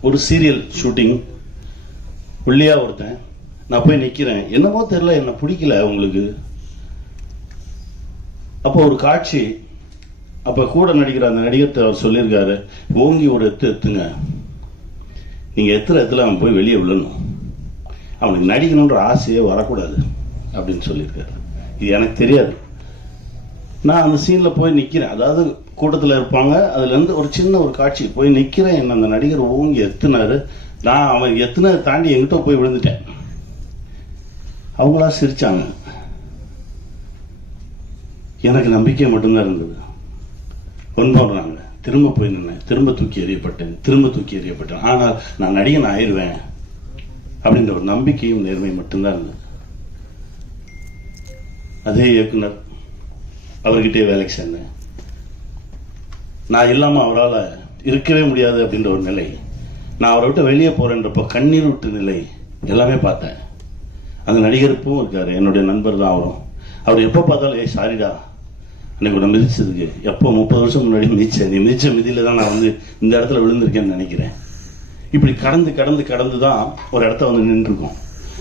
ஒரு serial shooting உள்ளியா ஒருத்தன் நான் போய் நிற்கிறேன் என்னமோ தெரியல என்ன பிடிக்கல உங்களுக்கு அப்போ ஒரு காட்சி அப்போ கூட நடிக்கிற அந்த நடிகத்தை அவர் சொல்லியிருக்காரு ஓங்கி ஒரு எத்து எத்துங்க. நீங்கள் எத்துற எத்துல அவன் போய் வெளியே விழணும். அவனுக்கு நடிக்கணுன்ற ஆசையே வரக்கூடாது. அப்படின்னு சொல்லியிருக்காரு. இது எனக்கு தெரியாது. நான் அந்த சீன்ல போய் நிக்கிறேன். அதாவது கூட்டத்துல இருப்பாங்க. அதுல இருந்து ஒரு சின்ன ஒரு காட்சி போய் நிக்கிறேன். என்ன அந்த நடிகர் ஓங்கி எத்துனாரு. நான் அவன் எத்துனதை தாண்டி எங்கிட்ட போய் விழுந்துட்டேன். அவங்களா சிரிச்சாங்க. எனக்கு நம்பிக்கை மட்டும்தான் இருந்தது. ஒன்படுறாங்க திரும்ப போய் நின்னேன். திரும்ப தூக்கி எறியப்பட்டேன். திரும்ப தூக்கி எறியப்பட்டேன். ஆனால் நான் நடிகன் ஆயிடுவேன் அப்படின்ற ஒரு நம்பிக்கையும் நேர்மை மட்டும்தான் இருந்தது. அதே இயக்குனர் அவர்கிட்டயே வேலைக்கு சேர்ந்தேன். நான் இல்லாமல் அவரால் இருக்கவே முடியாது அப்படின்ற ஒரு நிலை. நான் அவரை விட்டு வெளியே போகிறேன்றப்போ கண்ணீர் விட்டு நிலை எல்லாமே பார்த்தேன். அந்த நடிகர் இருக்கார் என்னுடைய நண்பர் தான் அவரும். அவர் எப்போ பார்த்தாலும் ஏ சாரிடா அன்னைக்கு உன்னை மிதிச்சதுக்கு எப்போ முப்பது வருஷம் முன்னாடி மிதிச்சேன். நீ மிதித்த மிதியில தான் நான் வந்து இந்த இடத்துல விழுந்திருக்கேன்னு நினைக்கிறேன். இப்படி கடந்து கடந்து கடந்து தான் ஒரு இடத்த வந்து நின்றுருக்கோம்.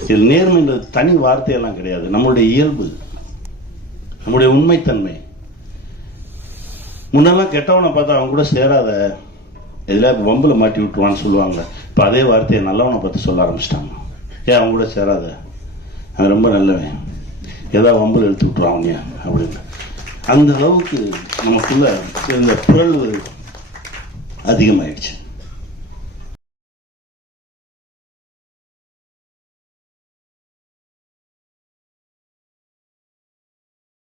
இதில் நேர்மைன்றது தனி வார்த்தையெல்லாம் கிடையாது. நம்மளுடைய இயல்பு. நம்முடைய உண்மைத்தன்மை. முன்னெல்லாம் கெட்டவனை பார்த்தா அவன் கூட சேராத எதுல வம்பில் மாட்டி விட்டுவான்னு சொல்லுவாங்க. இப்போ அதே வார்த்தையை நல்லவனை பார்த்து சொல்ல ஆரம்பிச்சிட்டாங்க. ஏன் அவன் கூட சேராத? அவன் ரொம்ப நல்லவன். ஏதாவது வம்பில் எடுத்து விட்டுருவாங்க அப்படின்னு. அந்த அளவுக்கு நமக்குள்ள இந்த பிறழ்வு அதிகமாயிடுச்சு.